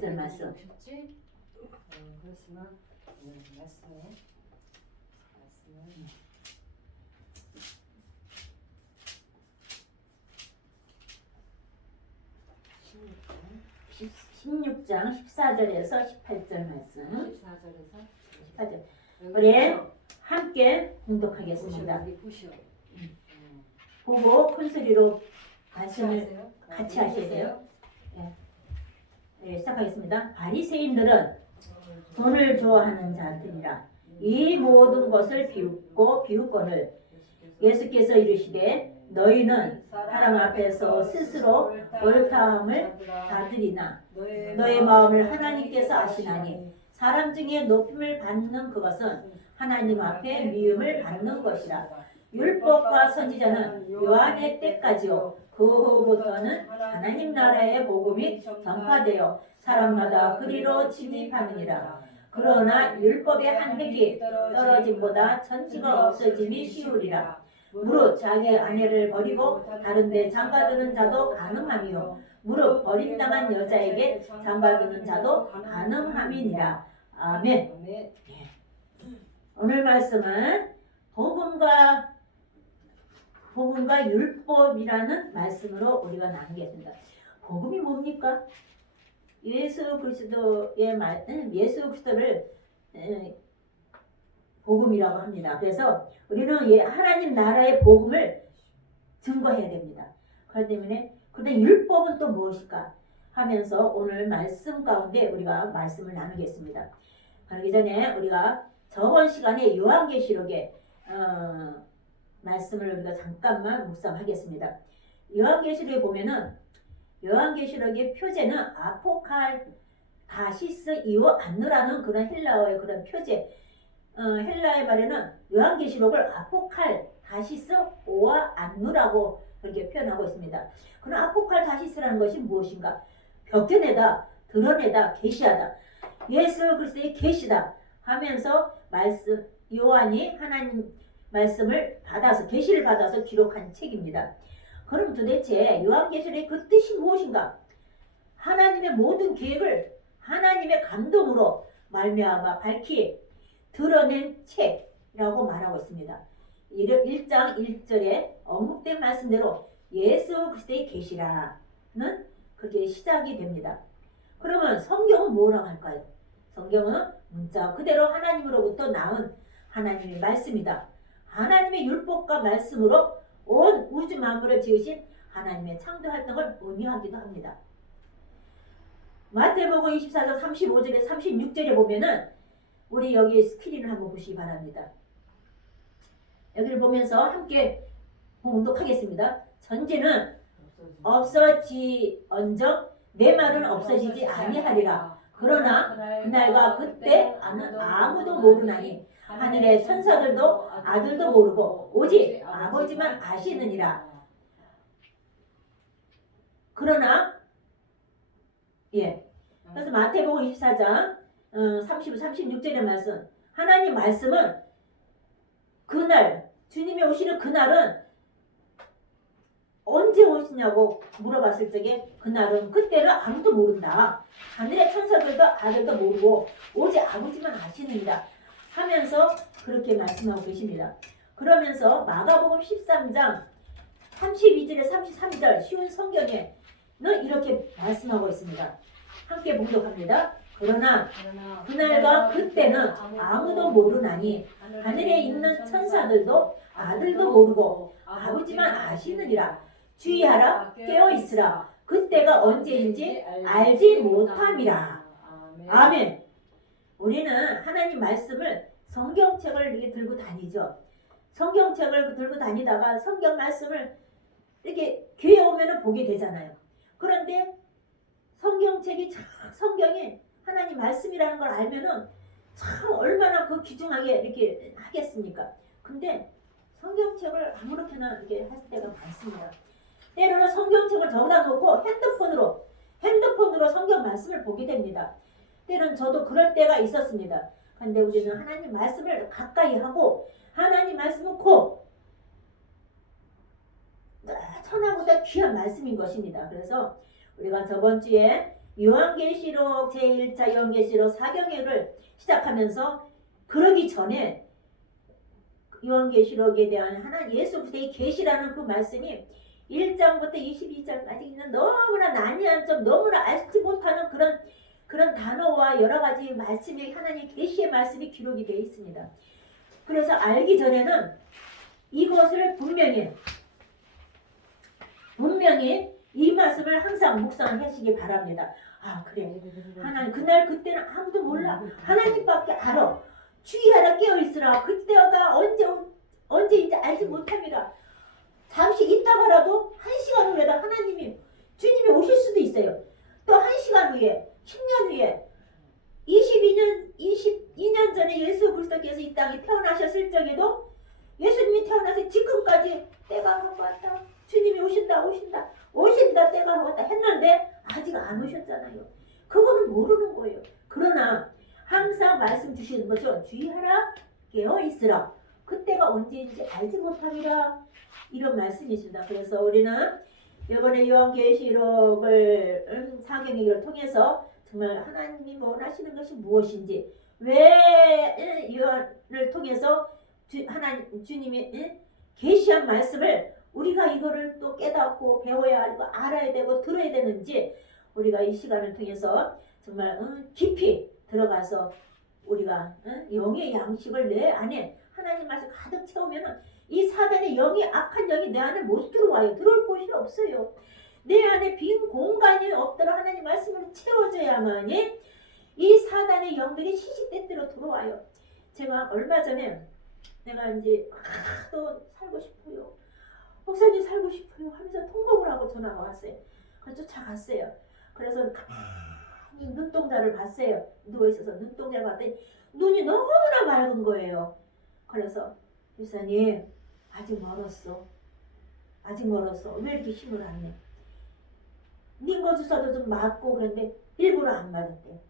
18절 말씀. 쉽지? 그렇지만 말씀을 16장 14절에서 18절 말씀. 14절에서 18절. 우리 함께 공독하겠습니다. 보시오. 보고 큰 소리로 말씀을 같이 하셔야 돼요. 네, 시작하겠습니다. 바리새인들은 돈을 좋아하는 자들이라 이 모든 것을 비웃거늘 예수께서 이르시되 너희는 사람 앞에서 스스로 옳다함을 받으리나 너의 마음을 하나님께서 아시나니 사람 중에 높임을 받는 그것은 하나님 앞에 미움을 받는 것이라. 율법과 선지자는 요한의 때까지요 그 후부터는 하나님 나라의 복음이 전파되어 사람마다 그리로 진입하느니라. 그러나 율법의 한 획이 떨어짐보다 천지가 없어짐이 쉬우리라. 무릇 자기 아내를 버리고 다른 데 장가드는 자도 가늠함이요 무릇 버림당한 여자에게 장가드는 자도 가늠함이니라. 아멘. 오늘 말씀은 복음과 율법이라는 말씀으로 우리가 나누겠습니다. 복음이 뭡니까? 예수 그리스도를 복음이라고 합니다. 그래서 우리는 하나님 나라의 복음을 증거해야 됩니다. 그렇기 때문에 근데 율법은 또 무엇일까 하면서 오늘 말씀 가운데 우리가 말씀을 나누겠습니다. 그러기 전에 우리가 저번 시간에 요한계시록의 말씀을 우리가 잠깐만 묵상하겠습니다. 요한계시록에 보면은 요한계시록의 표제는 아포칼다시스 이오 안누라는 그런 헬라어의 그런 표제. 헬라의 말에는 요한계시록을 아포칼다시스 오아 안누라고 그렇게 표현하고 있습니다. 그럼 아포칼다시스라는 것이 무엇인가? 벗겨내다, 드러내다, 계시하다. 예수 그리스도의 계시다 하면서 요한이 하나님 말씀을 받아서 계시를 받아서 기록한 책입니다. 그럼 도대체 요한계시록의 그 뜻이 무엇인가? 하나님의 모든 계획을 하나님의 감동으로 말미암아 밝히 드러낸 책이라고 말하고 있습니다. 1장 1절에 언급된 말씀대로 예수 그리스도의 계시라는 그렇게 시작이 됩니다. 그러면 성경은 뭐라고 할까요? 성경은 문자 그대로 하나님으로부터 나온 하나님의 말씀이다. 하나님의 율법과 말씀으로 온 우주 만물을 지으신 하나님의 창조 활동을 의미하기도 합니다. 마태복음 24장 35절에 36절에 보면은 우리 여기 스크린을 한번 보시기 바랍니다. 여기를 보면서 함께 봉독하겠습니다. 전제는 없어지언정 내 말은 없어지지 아니하리라. 그러나 그날과 그때 아무도 모르나니 하늘의 천사들도 아들도 모르고 오직 아버지만 아시느니라. 그러나 그래서 마태복음 24장 36절의 말씀 하나님 말씀은 그날 주님이 오시는 그날은 언제 오시냐고 물어봤을 적에 그날은 그때는 아무도 모른다. 하늘의 천사들도 아들도 모르고 오직 아버지만 아시느니라 하면서 그렇게 말씀하고 계십니다. 그러면서 마가복음 13장 32절에 33절 쉬운 성경에는 이렇게 말씀하고 있습니다. 함께 봉독합니다. 그러나 그날과 그때는 아무도 모르나니 하늘에 있는 천사들도 아들도 모르고 아버지만 아시느니라. 주의하라 깨어있으라. 그때가 언제인지 알지 못함이라. 아멘. 우리는 하나님 말씀을 성경책을 이렇게 들고 다니죠. 성경책을 들고 다니다가 성경 말씀을 이렇게 교회 오면은 보게 되잖아요. 그런데 성경책이 성경이 하나님 말씀이라는 걸 알면은 참 얼마나 그 귀중하게 이렇게 하겠습니까? 근데 성경책을 아무렇게나 이렇게 할 때가 많습니다. 때로는 성경책을 저기다 놓고 핸드폰으로 성경 말씀을 보게 됩니다. 때로는 저도 그럴 때가 있었습니다. 근데 우리는 하나님 말씀을 가까이 하고 하나님 말씀은 곧 천하보다 귀한 말씀인 것입니다. 그래서 우리가 저번 주에 요한계시록 제1차 요한계시록 4경회를 시작하면서 그러기 전에 요한계시록에 대한 하나님 예수 그리스도의 계시라는 그 말씀이 1장부터 22장까지 있는 너무나 난해한 점 너무나 알지 못하는 그런 단어와 여러 가지 말씀이 하나님 계시의 말씀이 기록이 되어 있습니다. 그래서 알기 전에는 이것을 분명히 이 말씀을 항상 묵상을 하시기 바랍니다. 아 그래 하나님 그날 그때는 아무도 몰라 하나님밖에 알아. 주의하라 깨어있으라. 그때가 언제인지 알지 못함이라. 잠시 있다가라도 1시간 후에도 하나님이 주님이 오실 수도 있어요. 또 1시간 후에 10년 후에 22년 전에 예수 그리스도께서 이 땅에 태어나셨을 적에도 예수님이 태어나서 지금까지 때가 가고 왔다. 주님이 오신다 때가 가고 왔다 했는데 아직 안 오셨잖아요. 그거는 모르는 거예요. 그러나 항상 말씀 주시는 거죠. 주의하라 깨어있으라. 그때가 언제인지 알지 못함이라. 이런 말씀이십니다. 그래서 우리는 이번에 요한계시록을 사경을 통해서 정말 하나님이 원하시는 것이 무엇인지 왜 요한을 통해서 주님이 계시한 말씀을 우리가 이거를 또 깨닫고 배워야 하고 알아야 되고 들어야 되는지 우리가 이 시간을 통해서 정말 깊이 들어가서 우리가 영의 양식을 내 안에 하나님 말씀 가득 채우면은 이 사단의 영이 악한 영이 내 안에 못 들어와요. 들어올 곳이 없어요. 내 안에 빈 공간이 없도록 하나님 말씀으로 채워져야만이 이 사단의 영들이 시시때때로 들어와요. 제가 얼마 전에 내가 이제 또 살고 싶어요. 목사님 살고 싶어요 하면서 통곡을 하고 전화가 왔어요. 그래서 쫓아갔어요. 그래서 가만히 눈동자를 봤어요. 누워있어서 눈동자를 봤더니 눈이 너무나 맑은 거예요. 그래서 유사님 아직 멀었어. 왜 이렇게 힘을 안 내? 링거 주사도 좀 맞고 그런데 일부러 안 맞았대.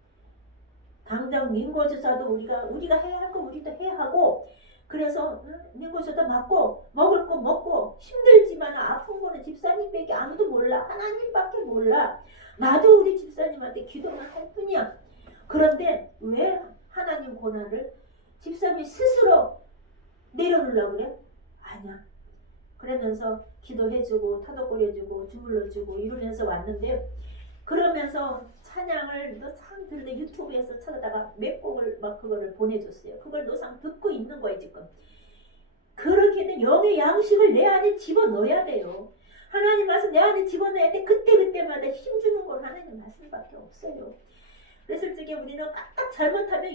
당장 링거 주사도 우리가 해야 할 거 우리도 해야 하고 그래서 링거 주사도 맞고 먹을 거 먹고 힘들지만 아픈 거는 집사님밖에 아무도 몰라. 하나님밖에 몰라. 나도 우리 집사님한테 기도만 할 뿐이야. 그런데 왜 하나님 고난을 집사님이 스스로 내려놓으려고 그래? 아니야. 그러면서 기도해주고 타도거려주고 주물러주고 이러면서 왔는데 그러면서 찬양을 노상 들는데 유튜브에서 찾아다가 몇 곡을 막 그거를 보내줬어요. 그걸 노상 듣고 있는 거예요 지금. 그렇게는 영의 양식을 내 안에 집어넣어야 돼요. 하나님 말씀 내 안에 집어넣어야 돼. 그때마다 힘주는 건 하나님 말씀밖에 없어요. 그래서 저게 우리는 깍깍 잘못하면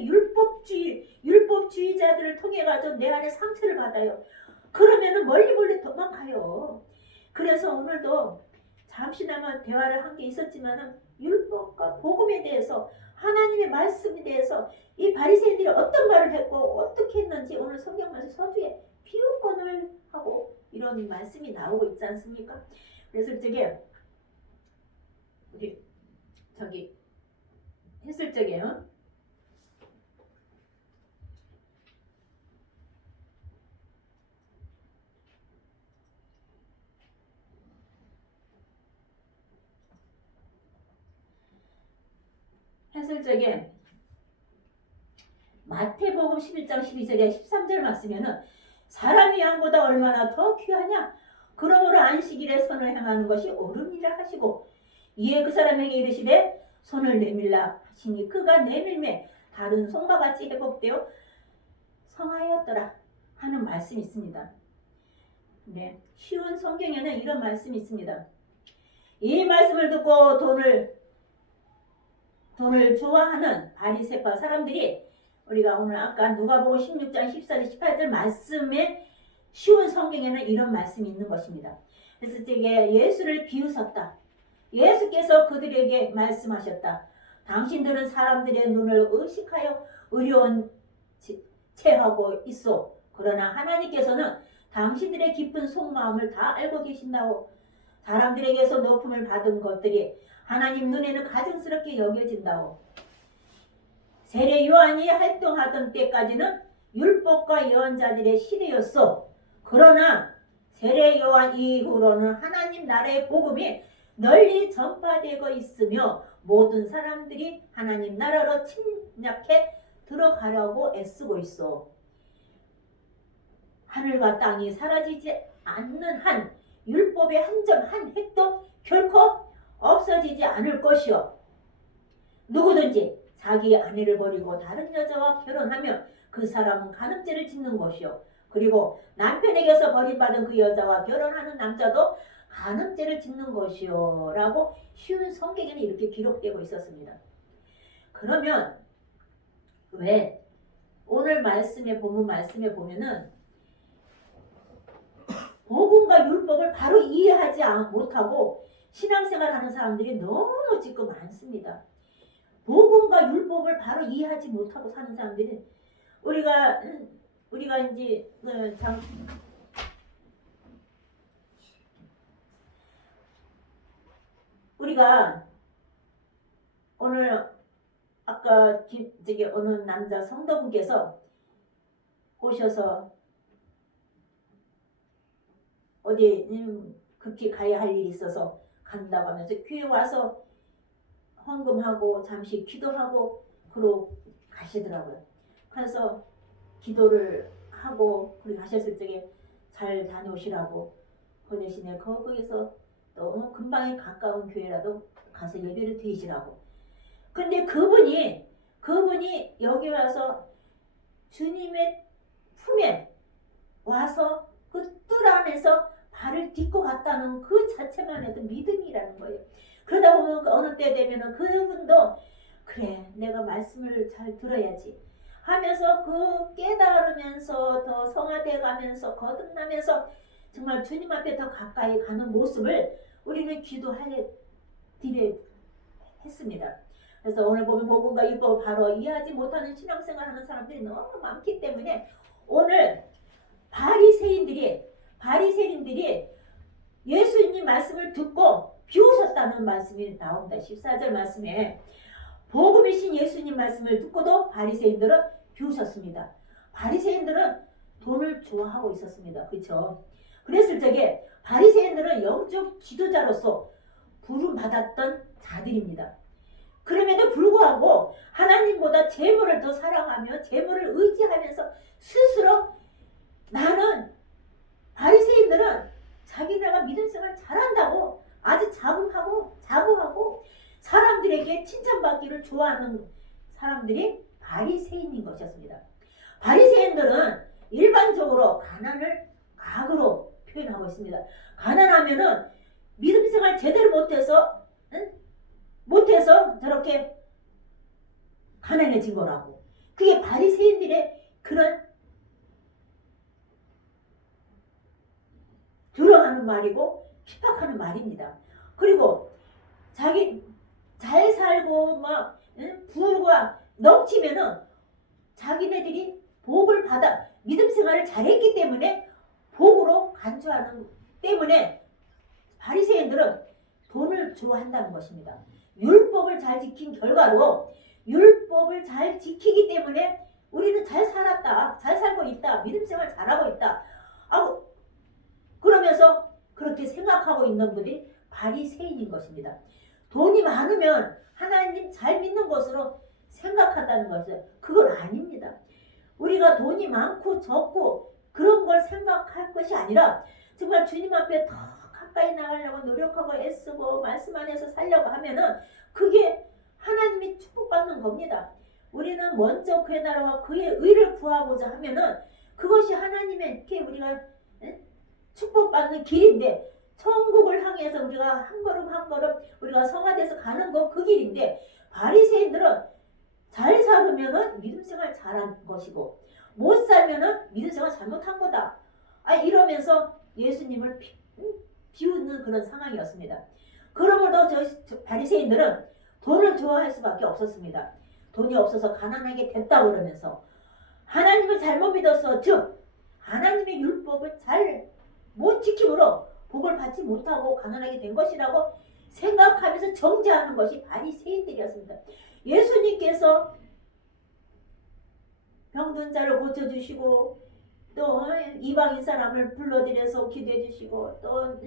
율법주의자들을 통해 가지고 내 안에 상처를 받아요. 그러면은 멀리 도망가요. 그래서 오늘도 잠시나마 대화를 한 게 있었지만은 율법과 복음에 대해서 하나님의 말씀에 대해서 이 바리새인들이 어떤 말을 했고 어떻게 했는지 오늘 성경 말씀 서두에 비유권을 하고 이런 말씀이 나오고 있지 않습니까? 그래서 저게 우리 했을 적에요. 했을 적에 마태복음 11장 12절에 13절 말씀에는 사람이 양보다 얼마나 더 귀하냐 그러므로 안식일에 선을 행하는 것이 옳으니라 하시고 이에 그 사람에게 이르시되 손을 내밀라 하시니 그가 내밀매 다른 손과 같이 회복되어 성하였더라 하는 말씀이 있습니다. 네, 쉬운 성경에는 이런 말씀이 있습니다. 이 말씀을 듣고 돈을 좋아하는 바리새파 사람들이 우리가 오늘 아까 누가복음 16장 14절 18절 말씀에 쉬운 성경에는 이런 말씀이 있는 것입니다. 그래서 이게 예수를 비웃었다. 예수께서 그들에게 말씀하셨다. 당신들은 사람들의 눈을 의식하여 의로운 체하고 있어. 그러나 하나님께서는 당신들의 깊은 속마음을 다 알고 계신다고. 사람들에게서 높음을 받은 것들이 하나님 눈에는 가증스럽게 여겨진다고. 세례 요한이 활동하던 때까지는 율법과 예언자들의 시대였어. 그러나 세례 요한 이후로는 하나님 나라의 복음이 널리 전파되고 있으며 모든 사람들이 하나님 나라로 침략해 들어가려고 애쓰고 있어. 하늘과 땅이 사라지지 않는 한 율법의 한 점 한 획도 결코 없어지지 않을 것이요. 누구든지 자기 아내를 버리고 다른 여자와 결혼하면 그 사람은 간음죄를 짓는 것이요. 그리고 남편에게서 버림받은 그 여자와 결혼하는 남자도 간음죄를 짓는 것이요. 라고 쉬운 성경에는 이렇게 기록되고 있었습니다. 그러면 왜 오늘 말씀에 본문 말씀에 보면은 복음과 율법을 바로 이해하지 못하고 신앙생활하는 사람들이 너무 지금 많습니다. 복음과 율법을 바로 이해하지 못하고 사는 사람들이 우리가 이제 우리가 오늘 아까 저기 어느 남자 성도분께서 오셔서 어디 급히 가야 할 일이 있어서 간다고 하면서 교회 와서 헌금하고 잠시 기도하고 그러고 가시더라고요. 그래서 기도를 하고 그리고 하셨을 적에 잘 다녀오시라고 그 대신에 거기서 또 금방에 가까운 교회라도 가서 예배를 드리시라고. 근데 그분이 여기 와서 주님의 품에 와서 그 뜰 안에서 발을 딛고 갔다는 그 자체만 해도 믿음이라는 거예요. 그러다 보면 어느 때 되면은 그분도 그래 내가 말씀을 잘 들어야지 하면서 그 깨달으면서 더 성화돼 가면서 거듭나면서 정말 주님 앞에 더 가까이 가는 모습을 우리는 기도하려 했습니다. 그래서 오늘 보면 복음과 율법을 바로 이해하지 못하는 신앙생활하는 사람들이 너무 많기 때문에 오늘 바리새인들이 예수님 말씀을 듣고 비웃었다는 말씀이 나옵니다. 14절 말씀에 복음이신 예수님 말씀을 듣고도 바리새인들은 비웃었습니다. 바리새인들은 돈을 좋아하고 있었습니다. 그렇죠? 그랬을 적에 바리새인들은 영적 지도자로서 부름받았던 자들입니다. 그럼에도 불구하고 하나님보다 재물을 더 사랑하며 재물을 의지하면서 스스로 나는 바리새인들은 자기네가 믿음 생활 잘한다고 아주 자부하고 사람들에게 칭찬받기를 좋아하는 사람들이 바리새인인 것이었습니다. 바리새인들은 일반적으로 가난을 악으로 표현하고 있습니다. 가난하면은 믿음 생활 제대로 못해서 저렇게 가난해진 거라고. 그게 바리새인들의 그런 들어가는 말이고 핍박하는 말입니다. 그리고 자기 잘 살고 막 부가 넘치면은 자기네들이 복을 받아 믿음 생활을 잘했기 때문에 복으로 간주하는 때문에 바리새인들은 돈을 좋아한다는 것입니다. 율법을 잘 지킨 결과로 율법을 잘 지키기 때문에 우리는 잘 살았다, 잘 살고 있다, 믿음 생활 잘하고 있다. 그러면서 그렇게 생각하고 있는 분이 바리새인인 것입니다. 돈이 많으면 하나님 잘 믿는 것으로 생각한다는 것은 그건 아닙니다. 우리가 돈이 많고 적고 그런 걸 생각할 것이 아니라 정말 주님 앞에 더 가까이 나가려고 노력하고 애쓰고 말씀 안에서 살려고 하면은 그게 하나님이 축복받는 겁니다. 우리는 먼저 그의 나라와 그의 의를 구하고자 하면은 그것이 하나님의 우리가 축복받는 길인데 천국을 향해서 우리가 한 걸음 한 걸음 우리가 성화돼서 가는 거 그 길인데 바리새인들은 잘 살으면은 믿음 생활 잘한 것이고 못 살면은 믿음 생활 잘못한 거다. 이러면서 예수님을 비웃는 그런 상황이었습니다. 그러므로 저 바리새인들은 돈을 좋아할 수밖에 없었습니다. 돈이 없어서 가난하게 됐다 그러면서 하나님을 잘못 믿어서 즉 하나님의 율법을 잘 못 지킴으로 복을 받지 못하고 가난하게 된 것이라고 생각하면서 정죄하는 것이 바리새인들이었습니다. 예수님께서 병든 자를 고쳐주시고 또 이방인 사람을 불러들여서 기도해 주시고 또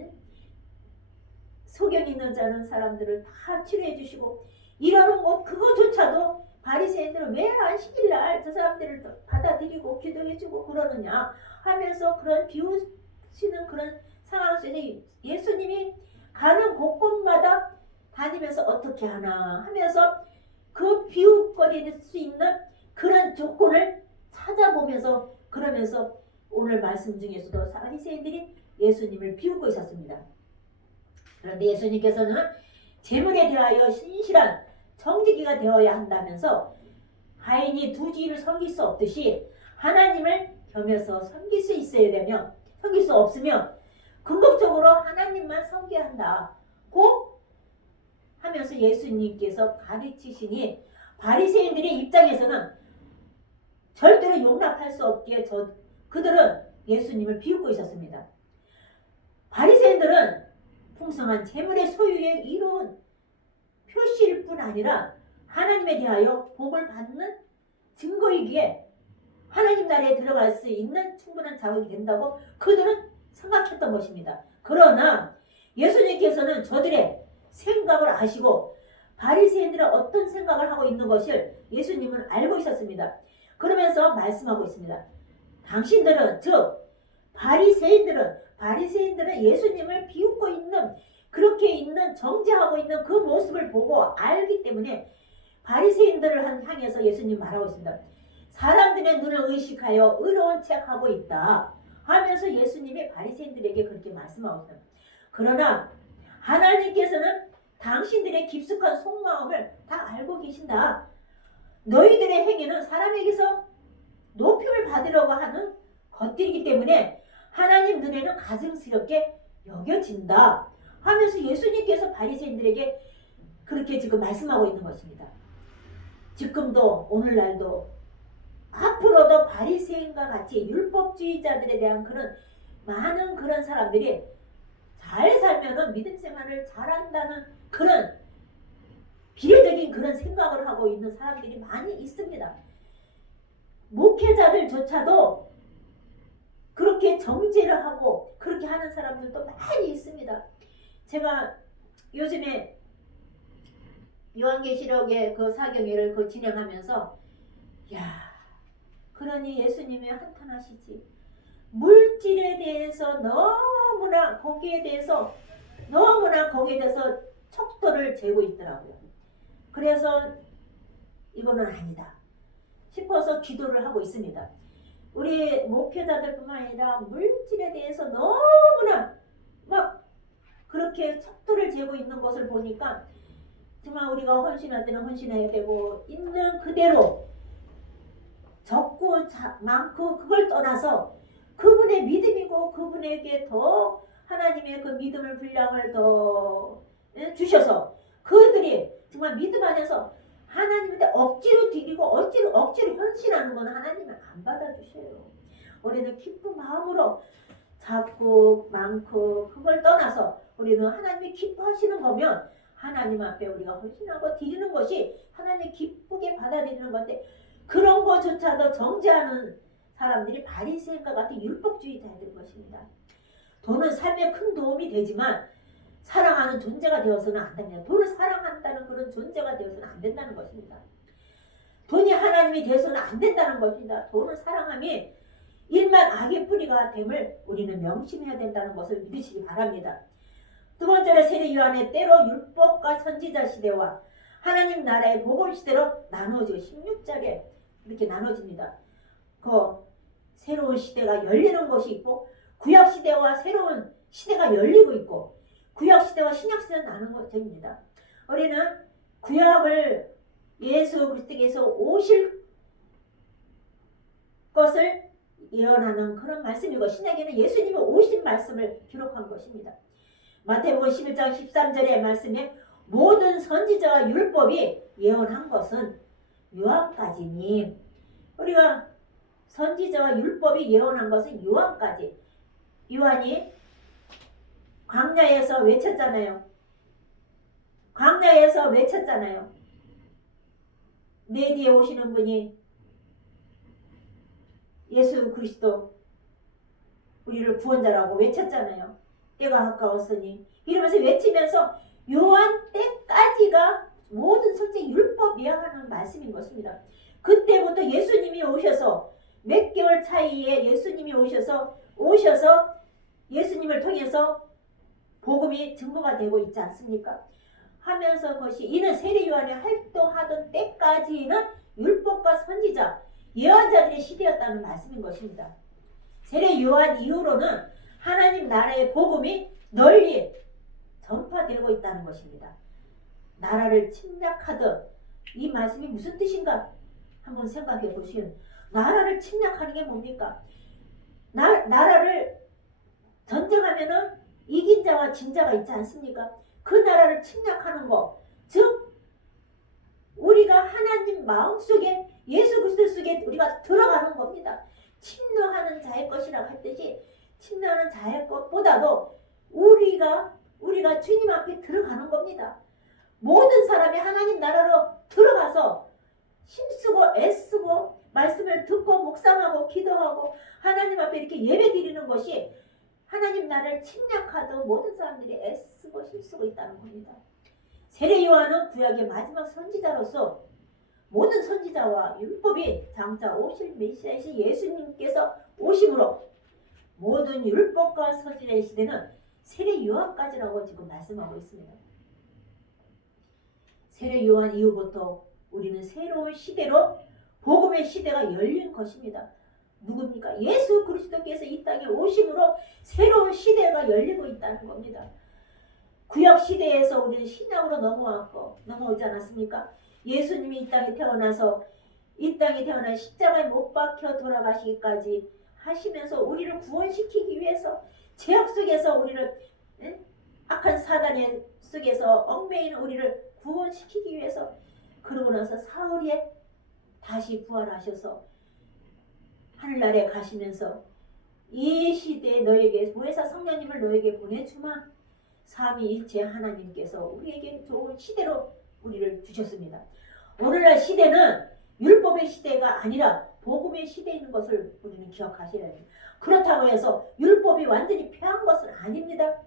소견이 있는 자는 사람들을 다 치료해 주시고 이러는 것 그거조차도 바리새인들은 왜 안식일날 저 사람들을 받아들이고 기도해주고 그러느냐 하면서 그런 비웃으시는 그런 상황 속에서 예수님이 가는 곳곳마다 다니면서 어떻게 하나 하면서 그 비웃거릴 수 있는 그런 조건을 찾아보면서 그러면서 오늘 말씀 중에서도 바리새인들이 예수님을 비웃고 있었습니다. 그런데 예수님께서는 재물에 대하여 신실한 정직이가 되어야 한다면서 하인이 두 주인을 섬길 수 없듯이 하나님을 겸해서 섬길 수 있어야 되며 섬길 수 없으면 궁극적으로 하나님만 섬겨야 한다고 하면서 예수님께서 가르치시니 바리새인들의 입장에서는 절대로 용납할 수 없기에 그들은 예수님을 비웃고 있었습니다. 바리새인들은 풍성한 재물의 소유에 이룬 표시일 뿐 아니라 하나님에 대하여 복을 받는 증거이기에 하나님 나라에 들어갈 수 있는 충분한 자격이 된다고 그들은 생각했던 것입니다. 그러나 예수님께서는 저들의 생각을 아시고 바리새인들은 어떤 생각을 하고 있는 것을 예수님은 알고 있었습니다. 그러면서 말씀하고 있습니다. 당신들은 즉 바리새인들은 예수님을 비웃고 있는 그렇게 있는 정죄하고 있는 그 모습을 보고 알기 때문에 바리새인들을 향해서 예수님 말하고 있습니다. 사람들의 눈을 의식하여 의로운 척 하고 있다 하면서 예수님이 바리새인들에게 그렇게 말씀하고 있습니다. 그러나 하나님께서는 당신들의 깊숙한 속마음을 다 알고 계신다. 너희들의 행위는 사람에게서 높임을 받으려고 하는 것들이기 때문에 하나님 눈에는 가증스럽게 여겨진다 하면서 예수님께서 바리새인들에게 그렇게 지금 말씀하고 있는 것입니다. 지금도 오늘날도 앞으로도 바리새인과 같이 율법주의자들에 대한 그런 많은 그런 사람들이 잘 살면은 믿음 생활을 잘한다는 그런 비례적인 그런 생각을 하고 있는 사람들이 많이 있습니다. 목회자들조차도 그렇게 정죄를 하고 그렇게 하는 사람들도 많이 있습니다. 제가 요즘에 요한계시록의 그 사경회를 진행하면서 그러니 예수님이 한탄하시지. 물질에 대해서 너무나 거기에 대해서 척도를 재고 있더라고요. 그래서 이거는 아니다 싶어서 기도를 하고 있습니다. 우리 목회자들뿐만 아니라 물질에 대해서 너무나 막 그렇게 척도를 재고 있는 것을 보니까 정말 우리가 헌신할 때는 헌신해야 되고 있는 그대로 적고 많고 그걸 떠나서 그분의 믿음이고 그분에게 더 하나님의 그 믿음을 분량을 더 주셔서 그들이 정말 믿음 안에서 하나님한테 억지로 드리고 억지로 헌신하는 건 하나님은 안 받아주셔요. 우리는 기쁜 마음으로 작고 많고 그걸 떠나서 우리는 하나님이 기뻐하시는 거면 하나님 앞에 우리가 헌신하고 드리는 것이 하나님이 기쁘게 받아들이는 건데 그런 것조차도 정죄하는 사람들이 바리새인과 같은 율법주의자들 것입니다. 돈은 삶에 큰 도움이 되지만 사랑하는 존재가 되어서는 안 됩니다. 돈을 사랑한다는 그런 존재가 되어서는 안 된다는 것입니다. 돈이 하나님이 되어서는 안 된다는 것입니다. 돈을 사랑함이 일만 악의 뿌리가 됨을 우리는 명심해야 된다는 것을 믿으시기 바랍니다. 두 번째로 세례 요한의 때로 율법과 선지자 시대와 하나님 나라의 복음 시대로 나눠져 16장에 이렇게 나눠집니다. 그 새로운 시대가 열리는 것이 있고 구약 시대와 새로운 시대가 열리고 있고 구약 시대와 신약 시대가 나누는 것입니다. 우리는 구약을 예수 그리스도께서 오실 것을 예언하는 그런 말씀이고 신약에는 예수님이 오신 말씀을 기록한 것입니다. 마태복음 11장 13절의 말씀에 모든 선지자와 율법이 예언한 것은 요한까지니 우리가 선지자와 율법이 예언한 것은 요한까지 요한이 광야에서 외쳤잖아요. 내 뒤에 오시는 분이 예수 그리스도 우리를 구원자라고 외쳤잖아요. 때가 가까웠으니 이러면서 외치면서 요한 때까지가 모든 선지 율법이야 하는 말씀인 것입니다. 그때부터 예수님이 오셔서 몇 개월 차이에 예수님이 오셔서 예수님을 통해서 복음이 증거가 되고 있지 않습니까? 하면서 그것이 이는 세례 요한이 활동하던 때까지는 율법과 선지자, 예언자들의 시대였다는 말씀인 것입니다. 세례 요한 이후로는 하나님 나라의 복음이 널리 전파되고 있다는 것입니다. 나라를 침략하듯 이 말씀이 무슨 뜻인가? 한번 생각해 보시면 나라를 침략하는 게 뭡니까? 나라를 전쟁하면은 이긴 자와 진 자가 있지 않습니까? 그 나라를 침략하는 것, 즉 우리가 하나님 마음속에 예수 그리스도 속에 우리가 들어가는 겁니다. 침노하는 자의 것이라고 했듯이 침노하는 자의 것보다도 우리가 주님 앞에 들어가는 겁니다. 모든 사람이 하나님 나라로 들어가서 힘쓰고 애쓰고 말씀을 듣고 묵상하고 기도하고 하나님 앞에 이렇게 예배 드리는 것이 하나님 나라를 침략하던 모든 사람들이 애쓰고 힘쓰고 있다는 겁니다. 세례 요한은 구약의 마지막 선지자로서 모든 선지자와 율법이 장차 오실 메시아이신 예수님께서 오심으로 모든 율법과 선지자의 시대는 세례 요한까지라고 지금 말씀하고 있습니다. 세례 요한 이후부터 우리는 새로운 시대로 복음의 시대가 열린 것입니다. 누굽니까? 예수 그리스도께서 이 땅에 오심으로 새로운 시대가 열리고 있다는 겁니다. 구약 시대에서 우리는 신약으로 넘어오지 않았습니까? 예수님이 이 땅에 태어나 십자가에 못 박혀 돌아가시기까지 하시면서 우리를 구원시키기 위해서 죄악 속에서 우리를 악한 사단의 속에서 얽매이는 우리를 구원시키기 위해서 그러고 나서 사흘에 다시 부활하셔서 하늘나라에 가시면서 이 시대에 너에게 보혜사 성령님을 너에게 보내주마 삼위일체 하나님께서 우리에게 좋은 시대로 우리를 주셨습니다. 오늘날 시대는 율법의 시대가 아니라 복음의 시대에 있는 것을 우리는 기억하셔야 됩니다. 그렇다고 해서 율법이 완전히 폐한 것은 아닙니다.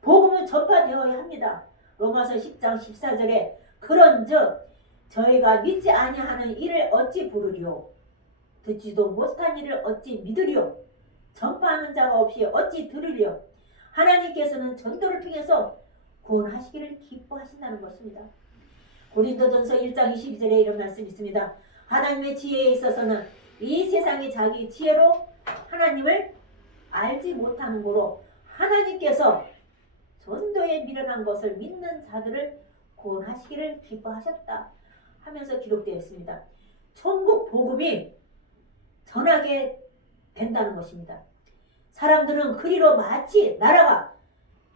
복음은 전파되어야 합니다. 로마서 10장 14절에 그런즉 저희가 믿지 아니하는 일을 어찌 부르리요 듣지도 못한 일을 어찌 믿으리요 전파하는 자가 없이 어찌 들으리요 하나님께서는 전도를 통해서 구원하시기를 기뻐하신다는 것입니다. 고린도전서 1장 22절에 이런 말씀이 있습니다. 하나님의 지혜에 있어서는 이 세상이 자기 지혜로 하나님을 알지 못하는 거로 하나님께서 전도에 미련한 것을 믿는 자들을 구원하시기를 기뻐하셨다 하면서 기록되어 있습니다. 천국 복음이 전하게 된다는 것입니다. 사람들은 그리로 마치 나라가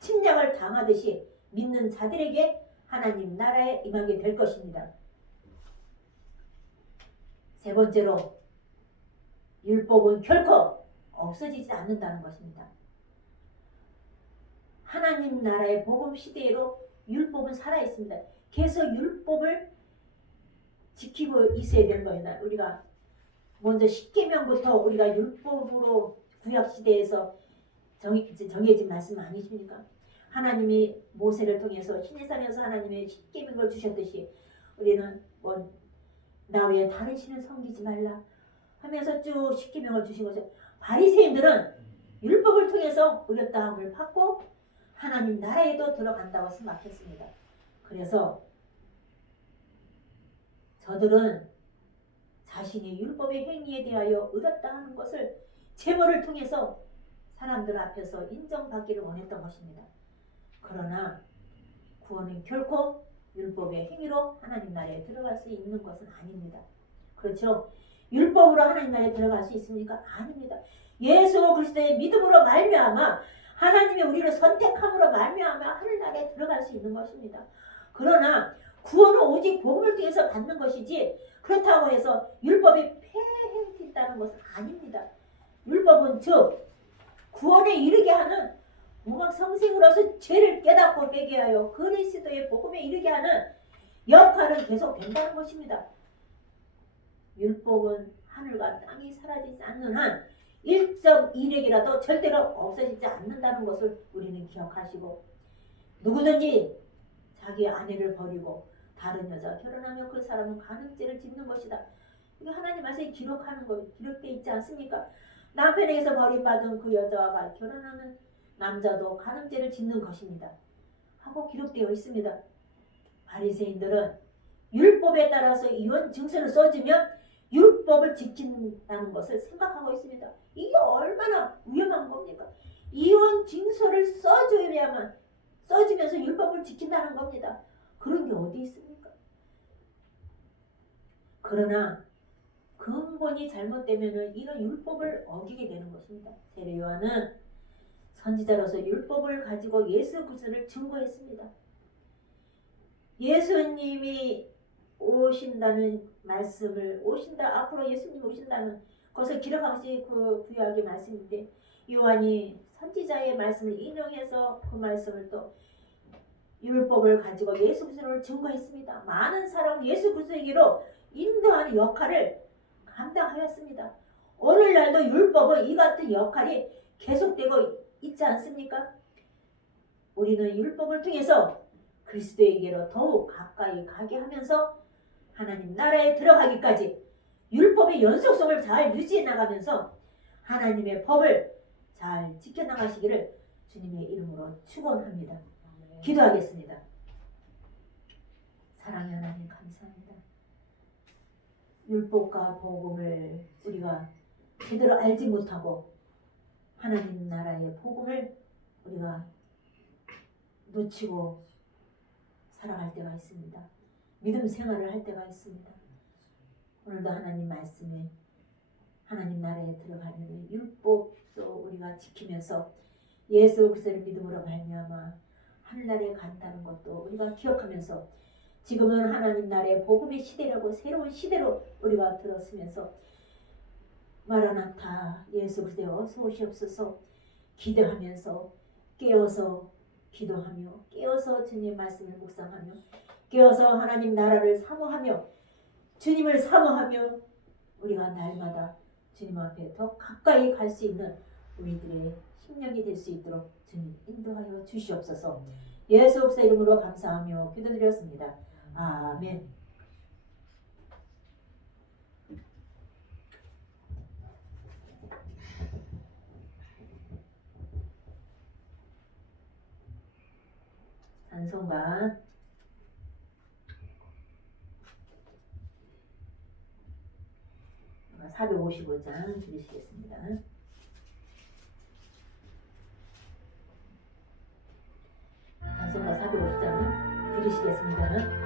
침략을 당하듯이 믿는 자들에게 하나님 나라에 임하게 될 것입니다. 세 번째로 율법은 결코 없어지지 않는다는 것입니다. 하나님 나라의 복음 시대로 율법은 살아있습니다. 계속 율법을 지키고 있어야 되는 겁니다. 우리가 먼저 십계명부터 우리가 율법으로 구약 시대에서 정해진 말씀 아니십니까? 하나님이 모세를 통해서 시내산에서 하나님의 십계명을 주셨듯이 우리는 나 외에 다른 신을 섬기지 말라 하면서 쭉 십계명을 주신 거죠. 바리새인들은 율법을 통해서 의롭다함을 받고 하나님 나라에도 들어간다고 생각했습니다. 그래서 저들은 자신의 율법의 행위에 대하여 의롭다 하는 것을 제물을 통해서 사람들 앞에서 인정받기를 원했던 것입니다. 그러나 구원은 결코 율법의 행위로 하나님 나라에 들어갈 수 있는 것은 아닙니다. 그렇죠? 율법으로 하나님 나라에 들어갈 수 있습니까? 아닙니다. 예수 그리스도의 믿음으로 말미암아 하나님이 우리를 선택함으로 말미암아 하늘나라에 들어갈 수 있는 것입니다. 그러나 구원은 오직 복음을 통해서 받는 것이지 그렇다고 해서 율법이 폐행된다는 것은 아닙니다. 율법은 즉 구원에 이르게 하는 성생으로서 죄를 깨닫고 회개하여 그리스도의 복음에 이르게 하는 역할은 계속 된다는 것입니다. 율법은 하늘과 땅이 사라지지 않는 한 1.1핵이라도 절대로 없어지지 않는다는 것을 우리는 기억하시고, 누구든지 자기 아내를 버리고 다른 여자 결혼하면 그 사람은 간음죄를 짓는 것이다. 이게 하나님 말씀에 기록하는 거, 기록되어 있지 않습니까? 남편에게서 버림받은 그 여자와 결혼하는 남자도 간음죄를 짓는 것입니다 하고 기록되어 있습니다. 바리새인들은 율법에 따라서 이혼 증서를 써주면 율법을 지킨다는 것을 생각하고 있습니다. 이게 얼마나 위험한 겁니까? 이혼 증서를 써주면서 율법을 지킨다는 겁니다. 그런 게 어디 있습니까? 그러나 근본이 잘못되면 이런 율법을 어기게 되는 것입니다. 세례 요한은 선지자로서 율법을 가지고 예수 그리스도를 증거했습니다. 예수님이 오신다는 말씀을 앞으로 예수님이 오신다는 것을 기록하신 그 구약의 말씀인데, 요한이 선지자의 말씀을 인용해서 그 말씀을 또 율법을 가지고 예수 그리스도를 증거했습니다. 많은 사람은 예수 그리스도에게로 인도하는 역할을 감당하였습니다. 오늘날도 율법은 이 같은 역할이 계속되고 있지 않습니까? 우리는 율법을 통해서 그리스도에게로 더욱 가까이 가게 하면서 하나님 나라에 들어가기까지 율법의 연속성을 잘 유지해 나가면서 하나님의 법을 잘 지켜나가시기를 주님의 이름으로 축원합니다. 기도하겠습니다. 사랑의 하나님 감사합니다. 율법과 복음을 우리가 제대로 알지 못하고 하나님 나라의 복음을 우리가 놓치고 살아갈 때가 있습니다. 믿음 생활을 할 때가 있습니다. 오늘도 하나님 말씀에 하나님 나라에 들어가면 율법도 우리가 지키면서 예수 그리스도를 믿음으로 말미암아 하늘나라에 간다는 것도 우리가 기억하면서 지금은 하나님 나라의 복음의 시대라고 새로운 시대로 우리가 들었으면서 마라나타 예수 그리스도 어서 오시옵소서 기도하면서 깨어서 기도하며 깨어서 주님의 말씀을 묵상하며 깨어서 하나님 나라를 사모하며 주님을 사모하며 우리가 날마다 주님 앞에 더 가까이 갈 수 있는 우리들의 심령이 될 수 있도록 주님 인도하여 주시옵소서. 예수 그리스도 이름으로 감사하며 기도드렸습니다. 아멘. 찬송가 455장 들으시겠습니다. 찬송가 450장 들으시겠습니다.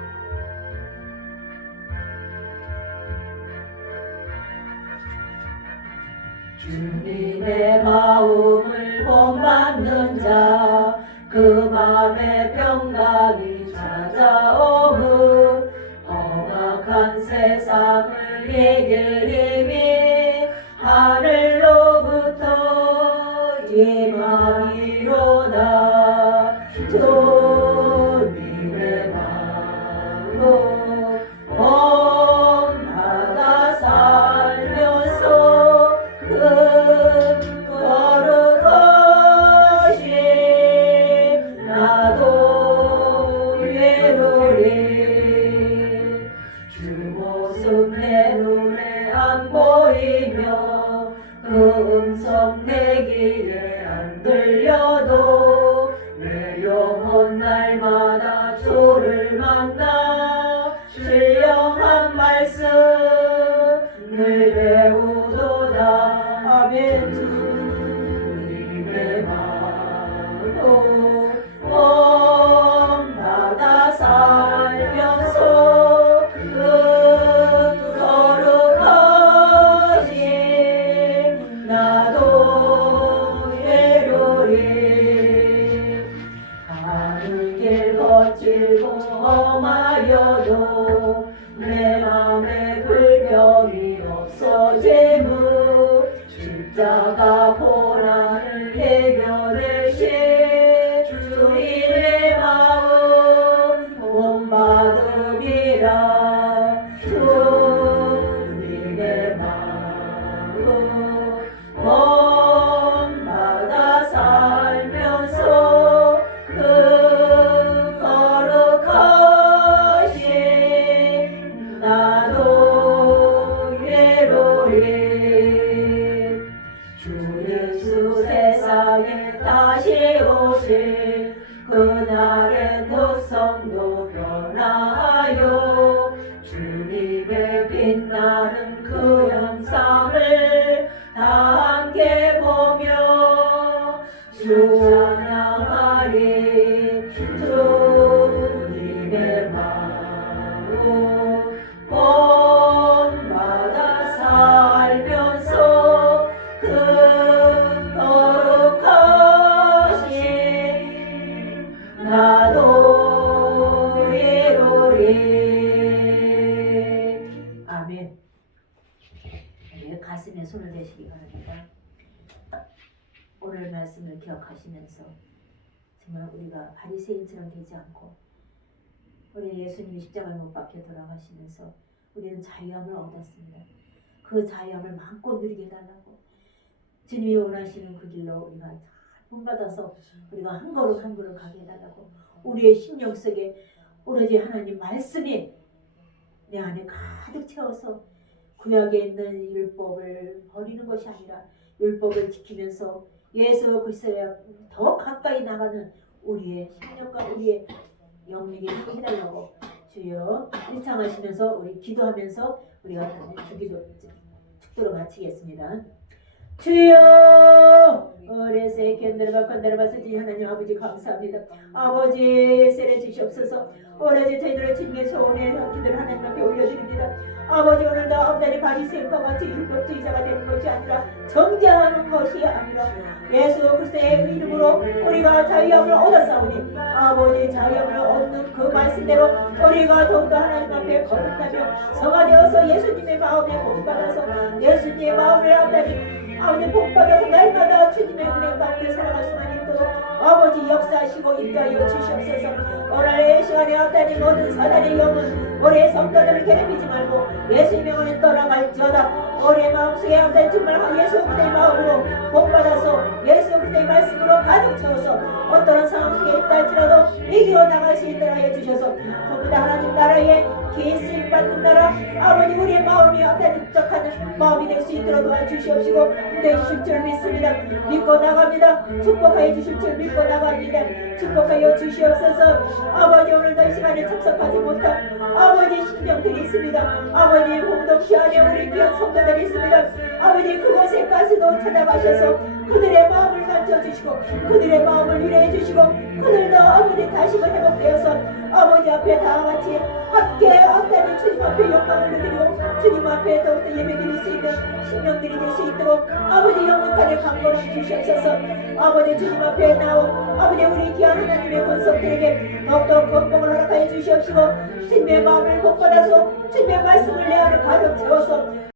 주님의 마음을 본받는 자 그 맘에 평강이 찾아오무 험악한 세상을 이기리니 하늘로부터 임함이로다. 주님의 마음 본받아 살면서 거룩하신 나도 외로리. 주 모습 내 눈에 안 보이며 그 음성 내 귀에 안 들려도 내 영혼 날마다 주를 만나 신령한 말씀을 배우도다. 아멘. 주님의 마음 본받아 살면서 거룩하신 나도 외로리. 가는 길 거칠고 험하여도 내 맘에 불평이 없어지무 십자가 고난을 해결하신 주님의 마음 본받음이라. 주님의 마음 주님의 빛나는 그 형상을 다 함께 보며 찬양하리. 주님의 마음 본받아 살면서 그 거룩하신 나도 이루리. 아멘. 네, 가슴에 손을 대시기 바랍니다. 오늘 말씀을 기억하시면서 정말 우리가 바리새인처럼 되지 않고 우리 예수님이 십자가에 못 박혀 돌아가시면서 우리는 자유함을 얻었습니다. 그 자유함을 마음껏 누리게 해달라고 주님이 원하시는 그 길로 우리가 잘 본받아서 우리가 한 걸음 한 걸음 가게 해달라고 우리의 심령 속에 오로지 하나님 말씀이 내 안에 가득 채워서 구약에 있는 율법을 버리는 것이 아니라 율법을 지키면서 예수 그리스도에 더 가까이 나가는 우리의 심령과 우리의 영역이 해달라고 주여 일창하시면서 우리 기도하면서 우리가 축도로 마치겠습니다. 주여 어레세 견드르바 컨드르바스지 하나님 아버지 감사합니다. 아버지 세례 주시옵소서. 오로지 저희들의 진의 소원의 기도를 하나님 앞에 올려드립니다. 아버지 오늘도 앞날이 바리새인과 같이 율법주의자가 되는 것이 아니라 정죄하는 것이 아니라 예수 그리스도의 이름으로 우리가 자유함을 얻었사오니 아버지 자유함을 얻는 그 말씀대로 우리가 더욱더 하나님 앞에 거듭나며 성화되어서 예수님의 마음에 복받아서 예수님의 마음을 앞다리 아버지 복받아서 날마다 주님의 은혜 가운데 살아갈 수만 있도록 아버지 역사하시고 인도하여 주시옵소서. 오늘의 시간에 앞다리 모든 사단의 영은 우리의 성도들을 괴롭히지 말고 예수님의 은혜 떠나갈지어다. 우리의 마음속에 앞다리 정말 예수 그리스도의 마음으로 복받아서 예수 그리스도의 말씀으로 가득 채워서 어떠한 상황 속에 있다 할지라도 이기어 나갈 수 있도록 하여 주셔서 전부 다 하나님 나라의 기습 받는 나라 아버지 우리의 마음이 앞에 흡족하는 마음이 될 수 있도록 도와주시옵시고 내주실 줄 믿습니다. 믿고 나갑니다. 축복하여 주실 줄 믿고 나갑니다. 축복하여 주시옵소서. 아버지 오늘도 이 시간에 참석하지 못한 아버지 신령들이 있습니다. 아버지 공동체 안에 우리 귀한 성도들이 있습니다. 아버지 그곳에까지도 찾아가셔서 그들의 마음을 만져주시고 그들의 마음을 위로해 주시고 그들도 아버지 다시금 회복되어서 아버지 앞에 다같이 함께 앞다리 주님 앞에 영광을 드리고 주님 앞에 더욱더 예배드릴 수 있는 신령들이 될 수 있도록 아버지 영원간의 강건함 주시옵소서. 아버지 주님 앞에 나온 아버지 우리 귀한 하나님의 권속들에게 더욱더 건강을 허락하여 주시옵시고 주님의 마음을 복받아서 주님의 말씀을 내 안에 가득 채워서